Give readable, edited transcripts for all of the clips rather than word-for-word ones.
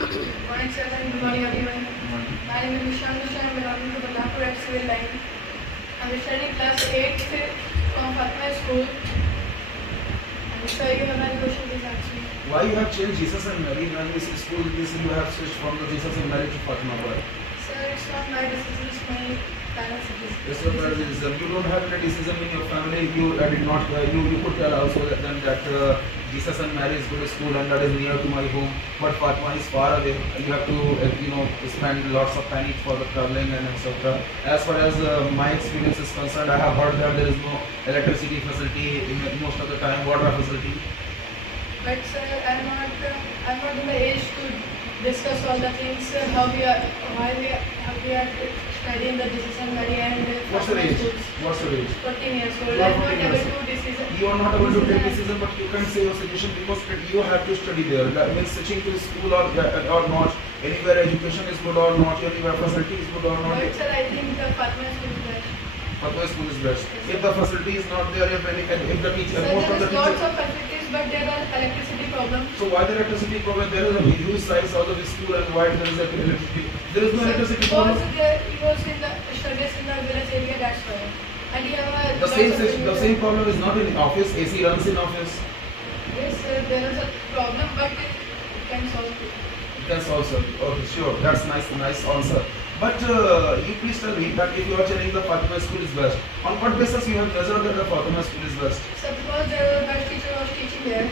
Morning, sir, and good morning, everyone. My name is Nishan Nishan. I'm belonging to Badlapur at Civil Line. I'm studying class 8 from Fatma School. And sir, you have any question, please ask me. Why you have changed Jesus and Mary when this school this you have switched from the Jesus and Mary to Fatima? Why? Sir, it's not my decision, it's my parents' decision. It's your decision. You don't have any decision in your family. You did not. You could tell also that then that Jesus and Mary is good school and that is near to my home, but Fatima is far away. You have to spend lots of money for the traveling and etc. As far as my experience is concerned, I have heard that there is no electricity facility in most of the time, water facility. But sir, I'm not in the age to discuss all the things, why we are studying the Jesus and Mary and What's your Fatma age? schools. What's your age? 14 years old. You are I'm not 14 able years. to decision. You are not able to take decision, but you can say your suggestion because you have to study there. That means switching to school or not, anywhere education is good or not, anywhere facility is good or not. But sir, I think the Fatma school is best. Fatma school is best. If the facility is not there, if the teacher, Sir, most of there the is lots teachers. of facilities, but there are electricity problems. So why the electricity problem? There is a huge size of the school and why there is a electricity? There is no electricity problem. Because he was in the studies in the village area, that's why. And he have The same problem is not in office. AC runs in office. Yes, sir, there is a problem, but it can solve it. That's also okay. Sure, that's nice answer. But you please tell me that if you are telling the Fatima school is best, on what basis you have measured that the Fatima school is best? So because the best teacher was teaching there.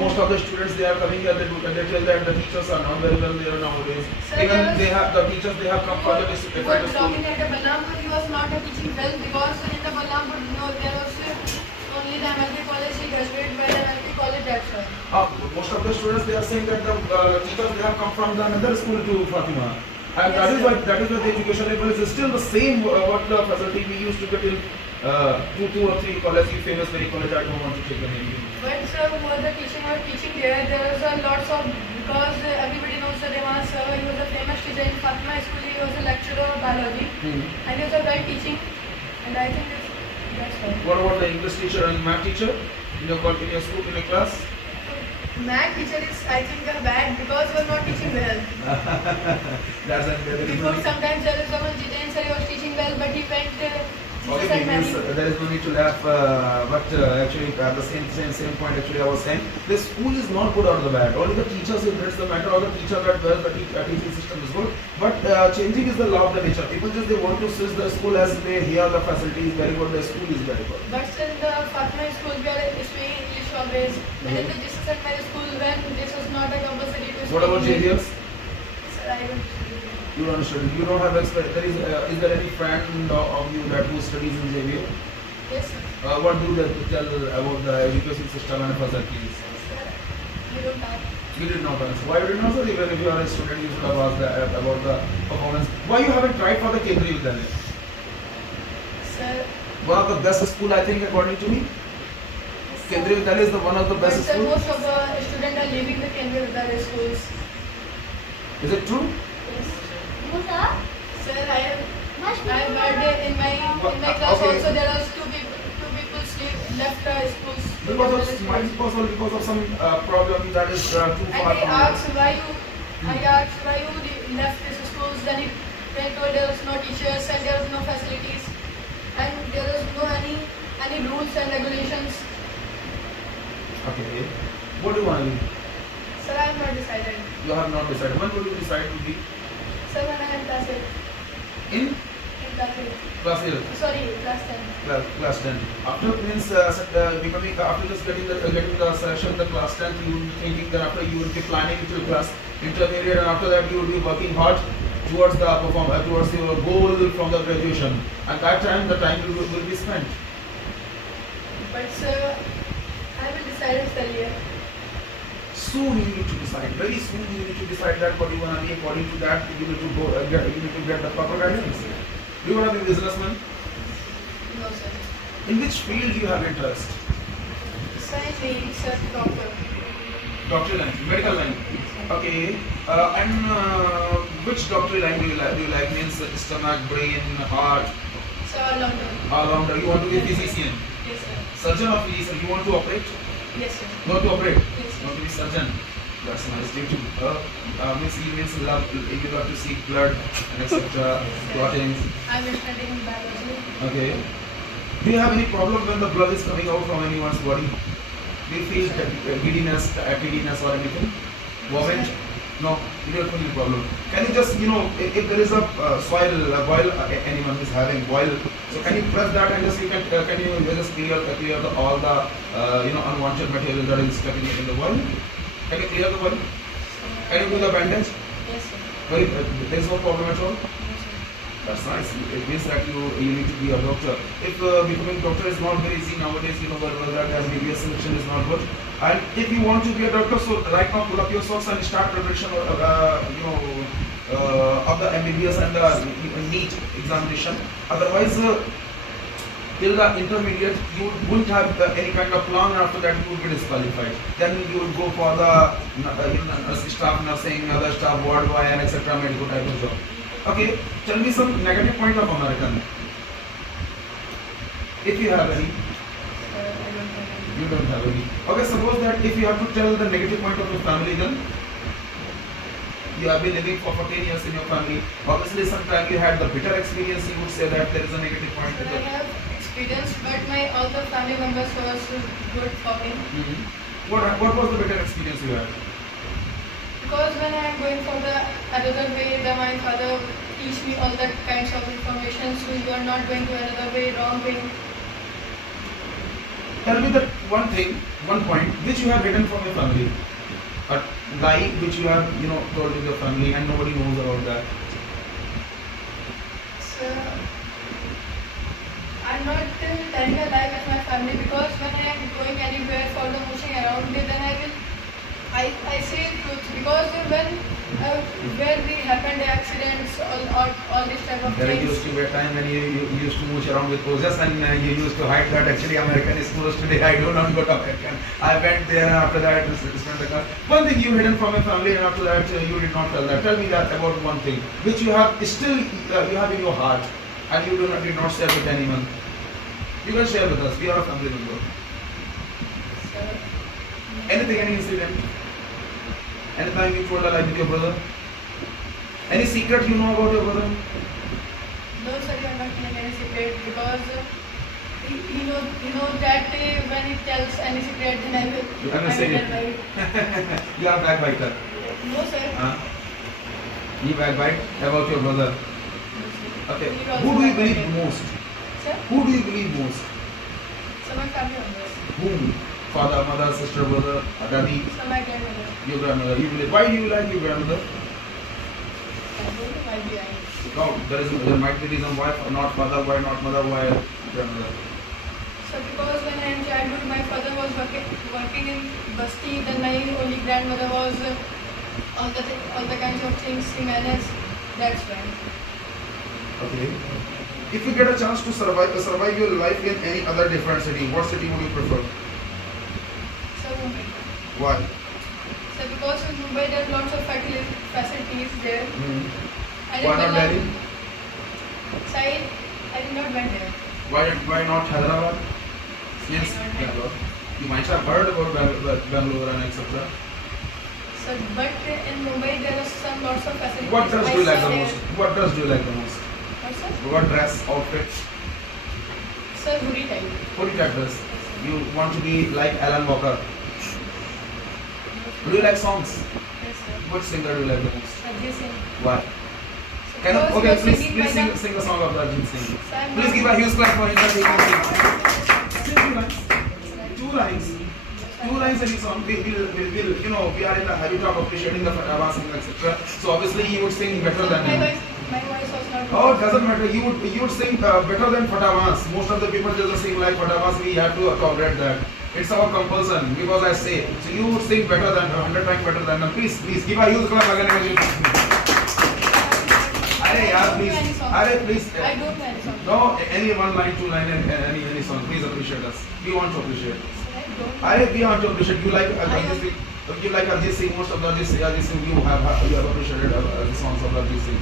Most of the students they are coming here, they tell that the teachers are not very well there nowadays. Sir, Even the teachers they have come from the He was different school. belonging at the Balrampur, he was not teaching well because in the Balrampur, there was only the MLK college, he graduated by the MLK college, that's why. Most of the students they are saying that the teachers they have come from the another school to Fatima. And Yes, that is sir. why the education level is still the same what the facility we used to get in two or three colleges, famous very college. I don't want to take the name. But sir, who was the teaching there, there was a lots of, because everybody knows the Devan sir, he was a famous teacher in Fatima school, he was a lecturer of biology, and he was a well teaching, and I think that's why. What about the English teacher and math teacher in your school, in your class? Math teacher is, I think, bad because he was not teaching well. Before sometimes there is someone Jiten sir, he was teaching well, but he went Okay, means there is no need to laugh, but actually at the same point actually I was saying, the school is not good or the bad. Only the teachers it is the matter of the teacher that where the teaching system is good. But changing is the law of the nature. People just they want to switch the school as they hear the facility is very good, the school is very good. But in the Fatima school, we are speaking English always. And in the Jesus and Mary school, when this was not a compulsory to speak What about English. JVS? Sir, I don't You don't study. You don't have experience. Is there any friend of you that who studies in JVS? Yes, sir. What do they tell about the education system and facilities? Sir, we don't have. You did not answer. Why you did not answer? Even if you are a student, you should have asked about the performance. Why you haven't tried for the Kendriya Vidyalaya? Sir, One of the best school, I think, according to me. Kendriya Vidyalaya is the one of the but best sir, school. most of the students are leaving the Kendriya Vidyalaya schools. Is it true? Yes. Musa, Sir, I have heard in my class Okay. also there are two people left schools. Because of some problem that is too And far I from. asked why you left these schools. Then they told there was no teachers and there was no facilities, and there was no any rules and regulations. Okay. What do you want to do? Sir, I have not decided. You have not decided. When will you decide to be Sir, when I am class 8. in Class 8. class 8? Sorry, class 10. Class 10. After means becoming after just getting the session the class 10, you will be thinking that after you will be planning to class intermediate and after that you will be working hard towards the towards your goal from the graduation. At that time the time will be spent. But sir, I will decide in the year. Soon you need to decide. Very soon you need to decide that what you want to be. According to that, you need to go. You need to get the proper guidance. Do you want to be a businessman? No, sir. In which field do you have interest? Science being sir, doctor. Doctor line, medical line. Okay. Which doctor line do you like? Do you like means stomach, brain, heart, Sir, London. all rounder? You want to be a physician, Yes, sir. surgeon or physician? You want to operate? Yes, sir. You want to operate? Yes, You sir. want to be surgeon. That's nice. Due to means love, you love to see blood and etc. Clottings. I'm studying biology. Okay. Do you have any problem when the blood is coming out from anyone's body? Do you feel giddiness or anything? Vomit? No, you don't feel any problem. Can you just, if there is a boil anyone is having boil, so can you press that and just can you just clear all the unwanted material that is stuck in the boil? Can you clear the boil? Can you do the bandage? Yes, sir. There is no problem at all. No, sir. That's nice. It means that you need to be a doctor. If becoming doctor is not very easy nowadays, the MBBS selection is not good. And if you want to be a doctor, so right now pull up your socks and start preparation of the MBBS and the NEET examination. Otherwise, till the intermediate, you wouldn't have any kind of plan, and after that you would be disqualified. Then you would go for the staff nursing, other staff ward boy and etc. medical type of job. Okay, tell me some negative point of American. If you have any. I don't have any. You don't have any. Okay, suppose that if you have to tell the negative point of your family, then you have been living for 14 years in your family. Obviously, sometimes you had the bitter experience. You would say that there is a negative point. Sir, I have experience, but my all the family members was good for me. What was the bitter experience you had? Because when I am going for the another way, then my father teach me all that kinds of information. So you are not going to another way, wrong way. Tell me that one point which you have hidden from your family. A lie which you have, told to your family and nobody knows about that. So I'm not telling a lie with my family, because when I am going anywhere for the motion around me, then I say truth, because when we happened accidents, all this type of There things. used to be a time when you used to mooch around with poses and you used to hide that actually American is closed today. I do not go to American. I went there and after that spent the car. One thing you hidden from your family and after that you did not tell that. Tell me that about one thing which you have still you have in your heart and you did not share with anyone. You can share with us. We are a family member. So, Anything, any incident? Anytime you told a lie with your brother? Any secret you know about your brother? no, sir, you are not telling any secret, because he knows that when he tells any secret, then I will say tell it. right. You are a backbiter. No, sir. You backbite about your brother. No, sir. Okay. He will Who also do you backbite. believe most? Sir? Who do you believe most? So my family members. Whom? Father, mother, sister, brother, daddy, So my grandmother. your grandmother. You believe. Why do you like your grandmother? I don't know why behind. No, there might be reason why not father, why not mother, why grandmother. So because when I am childhood, my father was working in Basti, then my only grandmother was all the kinds of things she managed. That's why. Okay. If you get a chance to survive your life in any other different city, what city would you prefer? So Mumbai. Why? So because in Mumbai there are lots of facilities there. I Why not Delhi? So I did not went there. Why not Hyderabad? Yes, Why not Bangalore. You might have heard about Bangalore and etc. So but in Mumbai there are some lots of facilities. What dress I do you like saw the there. most? What dress do you like the most? What's that? What dress, outfit? Sir, hoodie type. Hoodie type dress. You want to be like Alan Walker. Do you like songs? Yes, sir. Which singer do you like the most? Ajay Singh. Why? So Can you, because okay, he was please singing by the- sing a song of Arjit Singh. So I'm Please not- give a huge clap for him that he can sing. Sing 2 lines. 2 lines. 2 lines any song. We are in the habit of appreciating the Fatwa singing, etc. So obviously he would sing better than My him. voice was not. Oh, it doesn't matter. You would sing better than Fatwas. Most of the people just sing like Fatwas. We have to accommodate that. It's our compulsion because I say. So you would sing better than 100 times better than them. Please give a huge clap again. Please. I don't know any song. No, any 1 line, 2 line, and any song. Please appreciate us. We want to appreciate. I don't know. We want to appreciate. You like Arjit Singh. You like Arjit Singh. Most of the Arjit Singh you have appreciated the songs of Arjit Singh.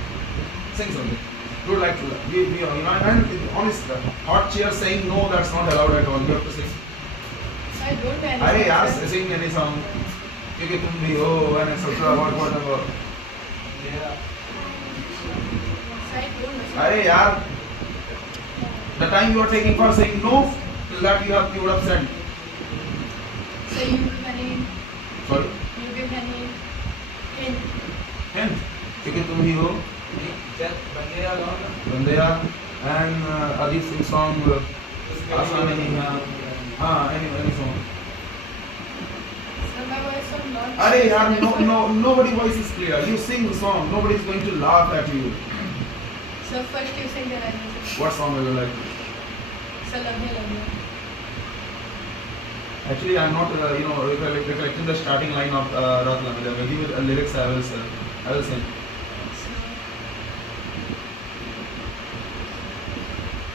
Sing something. You like to. And honest, hot chair saying no, that's not allowed at all. You have to sing. I don't know any Arey song. yaar, sing any song. क्योंकि तुम भी हो and etc. whatever. So I told her. अरे यार, the time you are taking for saying no, till that you would have said. So you give any, Sorry. you give any hint. Hint. क्योंकि तुम ही हो. बंदेया and Ajit Singh song आसान नहीं है. हाँ, any song. So my voice was not. अरे यार, nobody voice is clear. You sing the song, nobody is going to laugh at you. So first you sing the I will sing. What song will you like? So love you. Actually, I'm not, recollecting the starting line of Raat Lamida. Maybe with lyrics I will sing. So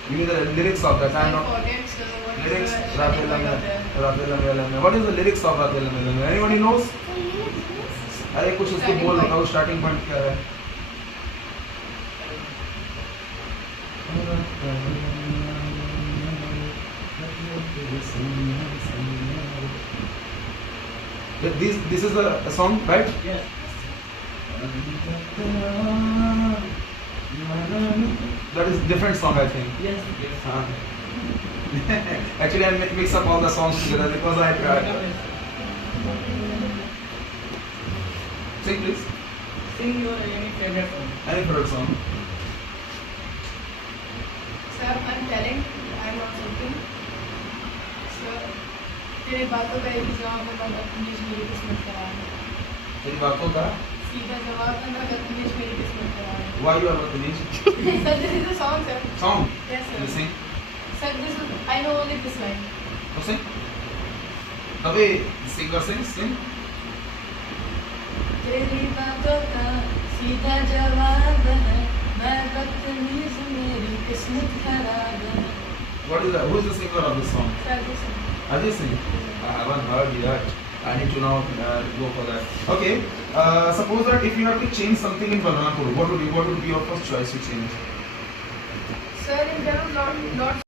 Give me the lyrics of that. I'm I not. forget. So what is Lyrics, the Raat starting line of Lamida. the Raat Lamida. What is the lyrics of Raat Lamida? Anybody knows? अरे कुछ उसको Starting बोल point. बताओ starting point क्या है? This is a song, right? Yes. That is different song, I think. Yes. Actually, I mix up all the songs together because I sing please. Sing your any favorite song. Any favorite song? Sir, I'm telling, I'm not joking. Sir, तेरे बातों का एक ही जवाब है बदतमीज मेरी किस्मत खराब है. तेरी बातों का सीधा जवाब है बदतमीज मेरी किस्मत खराब है. Why you are Baptist? Sir, this is a song, sir. Song. Yes, sir. You sing. Sir, this is, I know only this line. You sing. अबे singer sing. तेरी बातों का सीधा जवाब है मैं बदतमीज मेरी किस्मत खराब है. What is that? Who is the singer of this song? Sir, this is. Ajit Singh. I haven't heard yet. I need to now go for that. Okay. Suppose that if you have to change something in Balranpur, what would be your first choice to change? Sir, in general, not